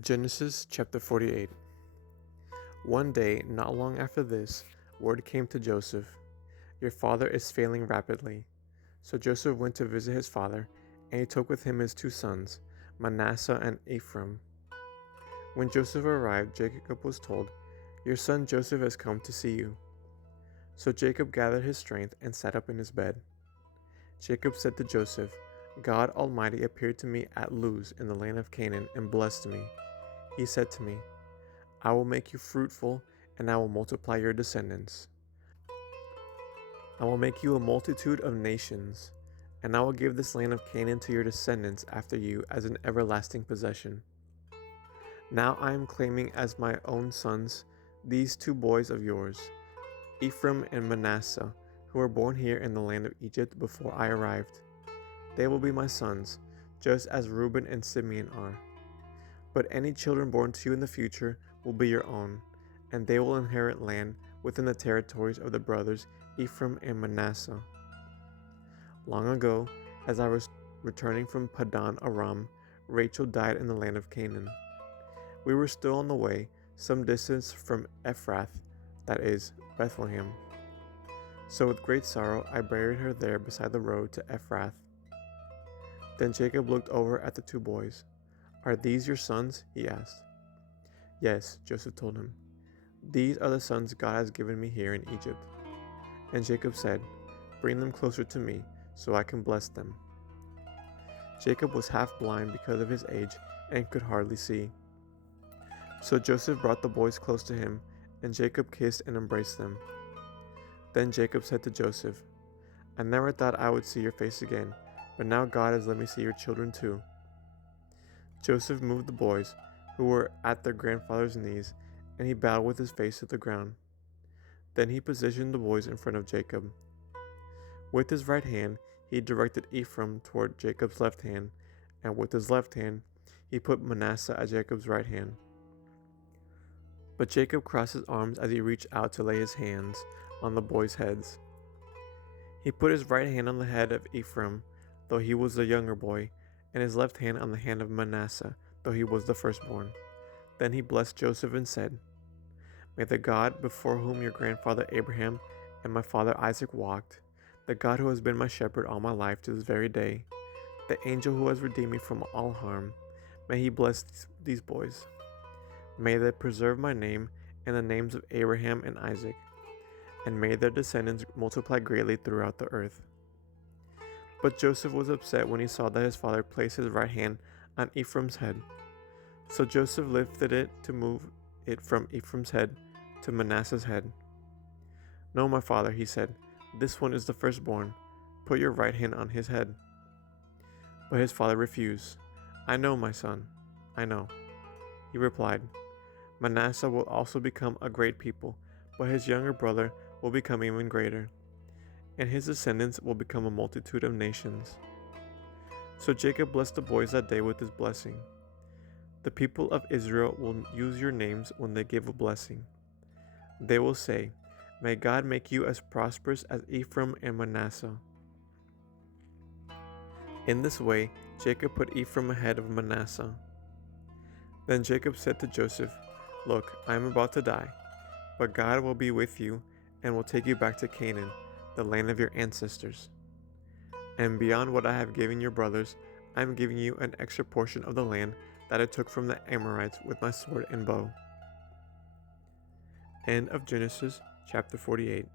Genesis chapter 48. One day, not long after this, word came to Joseph, "Your father is failing rapidly." So Joseph went to visit his father, and he took with him his two sons, Manasseh and Ephraim. When Joseph arrived, Jacob was told, "Your son Joseph has come to see you." So Jacob gathered his strength and sat up in his bed. Jacob said to Joseph, "God Almighty appeared to me at Luz in the land of Canaan and blessed me. He said to me, 'I will make you fruitful, and I will multiply your descendants. I will make you a multitude of nations, and I will give this land of Canaan to your descendants after you as an everlasting possession.' Now I am claiming as my own sons these two boys of yours, Ephraim and Manasseh, who were born here in the land of Egypt before I arrived. They will be my sons, just as Reuben and Simeon are. But any children born to you in the future will be your own, and they will inherit land within the territories of the brothers Ephraim and Manasseh. Long ago, as I was returning from Padan Aram, Rachel died in the land of Canaan. We were still on the way, some distance from Ephrath, that is, Bethlehem. So with great sorrow I buried her there beside the road to Ephrath." Then Jacob looked over at the two boys. "Are these your sons?" he asked. "Yes," Joseph told him. "These are the sons God has given me here in Egypt." And Jacob said, "Bring them closer to me, so I can bless them." Jacob was half blind because of his age and could hardly see. So Joseph brought the boys close to him, and Jacob kissed and embraced them. Then Jacob said to Joseph, "I never thought I would see your face again, but now God has let me see your children too." Joseph moved the boys, who were at their grandfather's knees, and he bowed with his face to the ground. Then he positioned the boys in front of Jacob. With his right hand, he directed Ephraim toward Jacob's left hand, and with his left hand, he put Manasseh at Jacob's right hand. But Jacob crossed his arms as he reached out to lay his hands on the boys' heads. He put his right hand on the head of Ephraim, though he was the younger boy, and his left hand on the hand of Manasseh, though he was the firstborn. Then he blessed Joseph and said, "May the God before whom your grandfather Abraham and my father Isaac walked, the God who has been my shepherd all my life to this very day, the angel who has redeemed me from all harm, may he bless these boys. May they preserve my name and the names of Abraham and Isaac, and may their descendants multiply greatly throughout the earth." But Joseph was upset when he saw that his father placed his right hand on Ephraim's head. So Joseph lifted it to move it from Ephraim's head to Manasseh's head. "No, my father," he said, "this one is the firstborn. Put your right hand on his head." But his father refused. "I know, my son, I know," he replied. "Manasseh will also become a great people, but his younger brother will become even greater, and his descendants will become a multitude of nations." So Jacob blessed the boys that day with his blessing. "The people of Israel will use your names when they give a blessing. They will say, 'May God make you as prosperous as Ephraim and Manasseh.'" In this way, Jacob put Ephraim ahead of Manasseh. Then Jacob said to Joseph, "Look, I am about to die, but God will be with you and will take you back to Canaan, the land of your ancestors. And beyond what I have given your brothers, I am giving you an extra portion of the land that I took from the Amorites with my sword and bow." End of Genesis chapter 48.